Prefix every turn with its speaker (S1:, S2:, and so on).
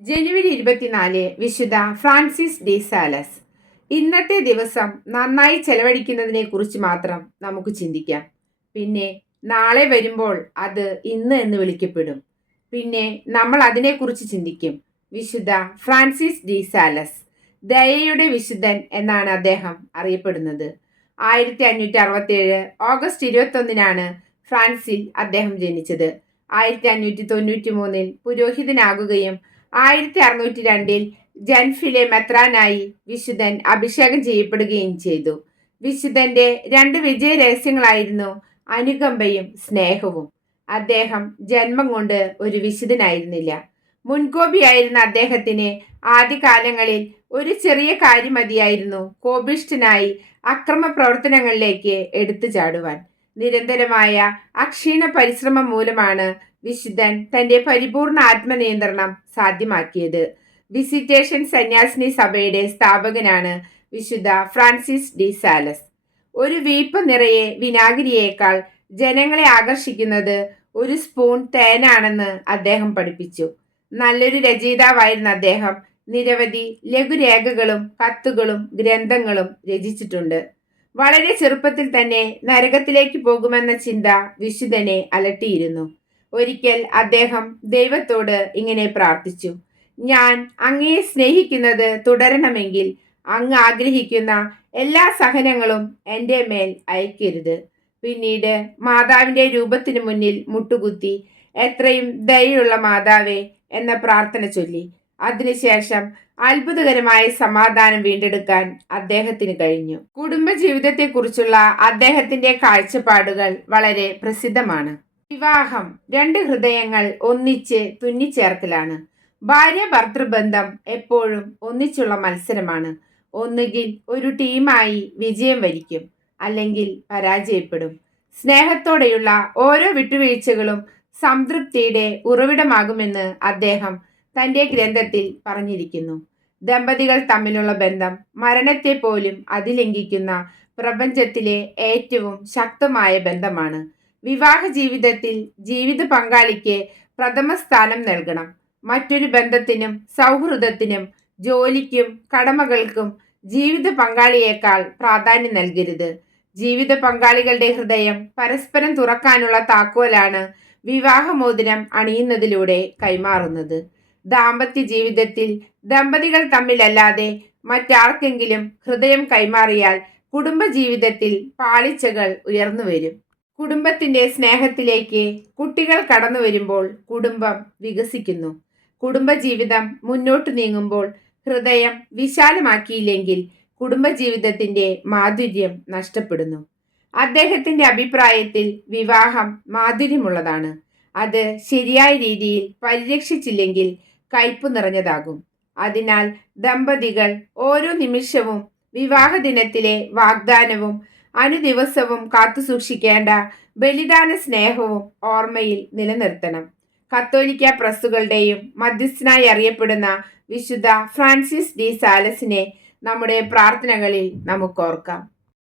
S1: ജനുവരി ഇരുപത്തിനാല് വിശുദ്ധ Francis D Sales. ഇന്നത്തെ ദിവസം നന്നായി ചെലവഴിക്കുന്നതിനെ കുറിച്ച് മാത്രം നമുക്ക് ചിന്തിക്കാം. പിന്നെ നാളെ വരുമ്പോൾ അത് ഇന്ന് എന്ന് വിളിക്കപ്പെടും. പിന്നെ നമ്മൾ അതിനെക്കുറിച്ച് ചിന്തിക്കും. വിശുദ്ധ ഫ്രാൻസിസ് ഡി സാലസ് ദയയുടെ വിശുദ്ധൻ എന്നാണ് അദ്ദേഹം അറിയപ്പെടുന്നത്. ആയിരത്തി അഞ്ഞൂറ്റി അറുപത്തേഴ് ഓഗസ്റ്റ് ഇരുപത്തൊന്നിനാണ് ഫ്രാൻസിൽ അദ്ദേഹം ജനിച്ചത്. ആയിരത്തി അഞ്ഞൂറ്റി തൊണ്ണൂറ്റി മൂന്നിൽ പുരോഹിതനാകുകയും ആയിരത്തി അറുന്നൂറ്റി രണ്ടിൽ ജൻഫിലെ മെത്രാനായി വിശുദ്ധൻ അഭിഷേകം ചെയ്യപ്പെടുകയും ചെയ്തു. വിശുദ്ധന്റെ രണ്ട് വിജയ രഹസ്യങ്ങളായിരുന്നു അനുകമ്പയും സ്നേഹവും. അദ്ദേഹം ജന്മം കൊണ്ട് ഒരു വിശുദ്ധനായിരുന്നില്ല. മുൻകോപിയായിരുന്ന അദ്ദേഹത്തിന് ആദ്യകാലങ്ങളിൽ ഒരു ചെറിയ കാര്യം മതിയായിരുന്നു കോപിഷ്ഠനായി അക്രമ പ്രവർത്തനങ്ങളിലേക്ക് എടുത്തു ചാടുവാൻ നിരന്തരമായ അക്ഷീണ പരിശ്രമം മൂലമാണ് വിശുദ്ധൻ തന്റെ പരിപൂർണ ആത്മനിയന്ത്രണം സാധ്യമാക്കിയത്. വിസിറ്റേഷൻ സന്യാസിനി സഭയുടെ സ്ഥാപകനാണ് വിശുദ്ധ ഫ്രാൻസിസ് ഡി സാലസ്. ഒരു വീപ്പ് നിറയെ വിനാഗിരിയേക്കാൾ ജനങ്ങളെ ആകർഷിക്കുന്നത് ഒരു സ്പൂൺ തേനാണെന്ന് അദ്ദേഹം പഠിപ്പിച്ചു. നല്ലൊരു രചയിതാവായിരുന്ന അദ്ദേഹം നിരവധി ലഘുരേഖകളും കത്തുകളും ഗ്രന്ഥങ്ങളും രചിച്ചിട്ടുണ്ട്. വളരെ ചെറുപ്പത്തിൽ തന്നെ നരകത്തിലേക്ക് പോകുമെന്ന ചിന്ത വിശുദ്ധനെ അലട്ടിയിരുന്നു. ഒരിക്കൽ അദ്ദേഹം ദൈവത്തോട് ഇങ്ങനെ പ്രാർത്ഥിച്ചു. ഞാൻ അങ്ങയെ സ്നേഹിക്കുന്നത് തുടരണമെങ്കിൽ അങ്ങ് ആഗ്രഹിക്കുന്ന എല്ലാ സഹനങ്ങളും എന്റെ മേൽ അയക്കരുത്. പിന്നീട് മാതാവിന്റെ രൂപത്തിനു മുന്നിൽ മുട്ടുകുത്തി എത്രയും ദയുള്ള മാതാവേ എന്ന പ്രാർത്ഥന ചൊല്ലി. അതിനുശേഷം അത്ഭുതകരമായ സമാധാനം വീണ്ടെടുക്കാൻ അദ്ദേഹത്തിന് കഴിഞ്ഞു. കുടുംബജീവിതത്തെക്കുറിച്ചുള്ള അദ്ദേഹത്തിന്റെ കാഴ്ചപ്പാടുകൾ വളരെ പ്രസിദ്ധമാണ്. വിവാഹം രണ്ട് ഹൃദയങ്ങൾ ഒന്നിച്ച് തുന്നിച്ചേർക്കലാണ്. ഭാര്യ ഭർത്തൃബന്ധം എപ്പോഴും ഒന്നിച്ചുള്ള മത്സരമാണ്. ഒന്നുകിൽ ഒരു ടീമായി വിജയം വരിക്കും അല്ലെങ്കിൽ പരാജയപ്പെടും. സ്നേഹത്തോടെയുള്ള ഓരോ വിട്ടുവീഴ്ചകളും സംതൃപ്തിയുടെ ഉറവിടമാകുമെന്ന് അദ്ദേഹം തന്റെ ഗ്രന്ഥത്തിൽ പറഞ്ഞിരിക്കുന്നു. ദമ്പതികൾ തമ്മിലുള്ള ബന്ധം മരണത്തെ പോലും അതിലംഘിക്കുന്ന പ്രപഞ്ചത്തിലെ ഏറ്റവും ശക്തമായ ബന്ധമാണ്. വിവാഹ ജീവിതത്തിൽ ജീവിത പങ്കാളിക്ക് പ്രഥമ സ്ഥാനം നൽകണം. മറ്റൊരു ബന്ധത്തിനും സൗഹൃദത്തിനും ജോലിക്കും കടമകൾക്കും ജീവിത പങ്കാളിയേക്കാൾ പ്രാധാന്യം നൽകരുത്. ജീവിത പങ്കാളികളുടെ ഹൃദയം പരസ്പരം തുറക്കാനുള്ള താക്കോലാണ് വിവാഹമോതിരം അണിയുന്നതിലൂടെ കൈമാറുന്നത്. ദാമ്പത്യ ജീവിതത്തിൽ ദമ്പതികൾ തമ്മിലല്ലാതെ മറ്റാർക്കെങ്കിലും ഹൃദയം കൈമാറിയാൽ കുടുംബജീവിതത്തിൽ പാളിച്ചകൾ ഉയർന്നു വരും കുടുംബത്തിന്റെ സ്നേഹത്തിലേക്ക് കുട്ടികൾ കടന്നു വരുമ്പോൾ കുടുംബം വികസിക്കുന്നു. കുടുംബജീവിതം മുന്നോട്ട് നീങ്ങുമ്പോൾ ഹൃദയം വിശാലമാക്കിയില്ലെങ്കിൽ കുടുംബജീവിതത്തിന്റെ മാധുര്യം നഷ്ടപ്പെടുന്നു. അദ്ദേഹത്തിന്റെ അഭിപ്രായത്തിൽ വിവാഹം മാധുര്യമുള്ളതാണ്. അത് ശരിയായ രീതിയിൽ പരിരക്ഷിച്ചില്ലെങ്കിൽ കയ്പു നിറഞ്ഞതാകും. അതിനാൽ ദമ്പതികൾ ഓരോ നിമിഷവും വിവാഹ ദിനത്തിലെ വാഗ്ദാനവും അനുദിവസവും കാത്തുസൂക്ഷിക്കേണ്ട ബലിദാന സ്നേഹവും ഓർമ്മയിൽ നിലനിർത്തണം. കത്തോലിക്ക പ്രസ്സുകളുടെയും മധ്യസ്ഥനായി അറിയപ്പെടുന്ന വിശുദ്ധ ഫ്രാൻസിസ് ഡി സാലസിനെ നമ്മുടെ പ്രാർത്ഥനകളിൽ നമുക്കോർക്കാം